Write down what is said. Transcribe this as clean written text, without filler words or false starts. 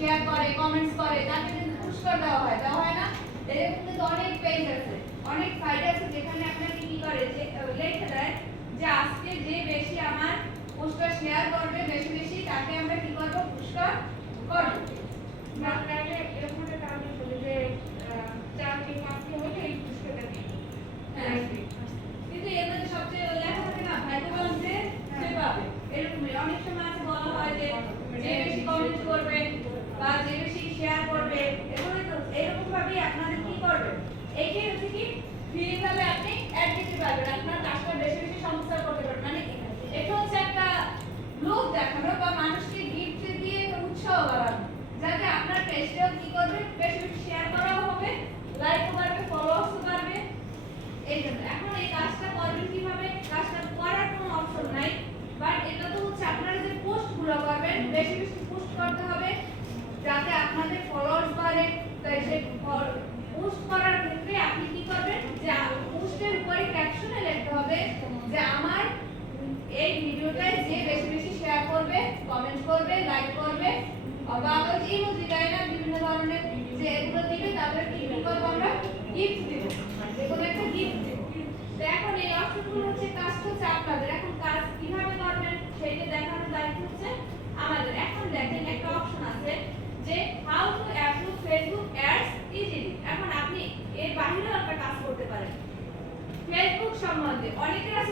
Share করে comments করে তাকে কিন্তু পুরস্কার দেওয়া হয় না? এরকম কিন্তু অনেক পেজ আছে, অনেক সাইট আছে যেখানে আপনাকে কি করে যে লিখে দেয় যে আজকে যে বেশি আমার পোস্টটা শেয়ার করবে বেশি বেশি তাকে আমরা কি করব পুরস্কার করব। না তাহলে এরকম একটা কাজ বলি যে 4-5 হলে এই পুরস্কারটা দিই। হ্যাঁ কিন্তু এর মধ্যে সবচেয়ে লেখা থাকে না ভাগ্যবান যে সে পাবে, এরকমই অনেক সময় আছে বলা হয় যে যে বেশি কমেন্ট করবে বা যে বেশি শেয়ার করবে এরকম ভাবে আপনাদের কি করবে এইটাই হচ্ছে কি ফিজিক্যালি আপনি অ্যাড দিতে পারবেন, আপনার কাজটা বেশি বেশি সমস্যা করতে পারবেন। মানে এটা হচ্ছে একটা লোক দেখানো বা মানুষকে গিফট দিয়ে উৎসাহ বাড়ানো যাতে আপনার পেজটাও কি করবে বেশি বেশি শেয়ার করাও হবে, লাইকও বাড়বে, ফলোয়ার্সও বাড়বে। এই জন্য এখন এই কাজটা করবেন কিভাবে? কাজটা করার কোনো অপশন নাই, বাট এটা তো হচ্ছে আপনারা যে পোস্টগুলো করবেন বেশি বেশি পোস্ট করতে হবে যাতে আপনাদের ফলোয়ার্স বাড়ে। তাই সেই পোস্ট করার ক্ষেত্রে আপনি কি করবেন যে পোস্টের উপরে ক্যাপশনে লিখতে হবে যে আমার এই ভিডিওটায় যে বেশি বেশি শেয়ার করবে, কমেন্ট করবে, লাইক করবে বা ইমোজি দেয় না বিভিন্ন ধরনের যে এগুলো দিবে তাদেরকে কি করবো আমরা গিফট দিব, যে কোনো একটা গিফট দিব। তো এখন এই অপশনগুলো হচ্ছে কাজ হচ্ছে আপনাদের, এখন কাজ কিভাবে করবেন সেইটা দেখানোর দায়িত্ব হচ্ছে আমাদের। এখন দেখেন একটা অপশন আছে যে how to approve Facebook ads easily. এখন আপনি এর বাইরেও একটা কাজ করতে পারেন ফেসবুক সম্বন্ধে। অনেকের আছে